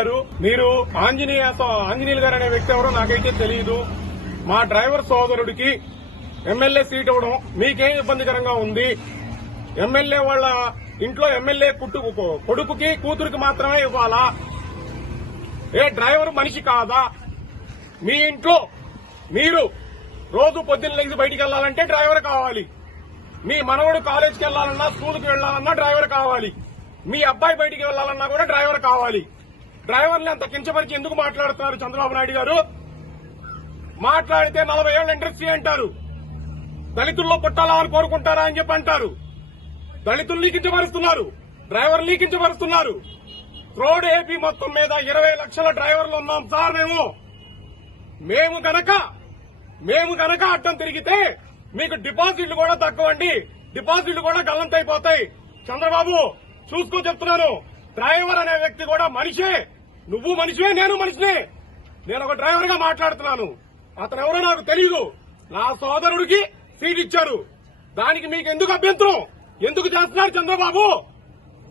గారు, మీరు ఆంజనేయులు గారు అనే వ్యక్తి ఎవరో నాకైతే తెలియదు. మా డ్రైవర్ సోదరుడికి ఎమ్మెల్యే సీట్ ఇవ్వడం మీకేం ఇబ్బందికరంగా ఉంది? ఎమ్మెల్యే వాళ్ళ ఇంట్లో ఎమ్మెల్యే కొడుకుకి కూతురికి మాత్రమే ఇవ్వాలా? ఏ డ్రైవర్ మనిషి కాదా? మీ ఇంట్లో మీరు రోజు పొద్దున్న లేచి బయటికి వెళ్లాలంటే డ్రైవర్ కావాలి. మీ మనవడు కాలేజీకి వెళ్లాలన్నా, స్కూల్కి వెళ్లాలన్నా డ్రైవర్ కావాలి. మీ అబ్బాయి బయటికి వెళ్లాలన్నా కూడా డ్రైవర్ కావాలి. డ్రైవర్ని అంత కించపరిచి ఎందుకు మాట్లాడుతున్నారు చంద్రబాబు నాయుడు గారు? మాట్లాడితే 40 ఏళ్ల ఇండస్ట్రీ అంటారు. దళితుల్లో పుట్టాలా అని కోరుకుంటారా అని చెప్పి అంటారు. దళితుల్ని కించపరుస్తున్నారు, డ్రైవర్ని కించపరుస్తున్నారు. రోడ్ ఏపీ మొత్తం మీద 20 లక్షల డ్రైవర్లు ఉన్నాం సార్. మేము గనక అడ్డం తిరిగితే మీకు డిపాజిట్లు కూడా తక్కువండి, డిపాజిట్లు కూడా గల్లంతైపోతాయి. చంద్రబాబు చూసుకో చెప్తున్నాను, డ్రైవర్ అనే వ్యక్తి కూడా మనిషే. నువ్వు మనిషివే, నేను మనిషినే. నేను ఒక డ్రైవర్ గా మాట్లాడుతున్నాను. అతను ఎవరో నాకు తెలియదు. నా సోదరుడికి సీట్ ఇచ్చారు. దానికి మీకు ఎందుకు అభ్యంతరం? ఎందుకు చేస్తున్నారు చంద్రబాబు?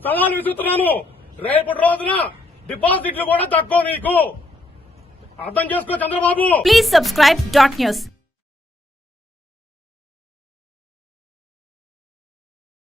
సవాల్ విసురుతున్నాను. రేపటి రోజున డిపాజిట్లు కూడా తక్కువ మీకు. అర్థం చేసుకో చంద్రబాబు. Please subscribe .news.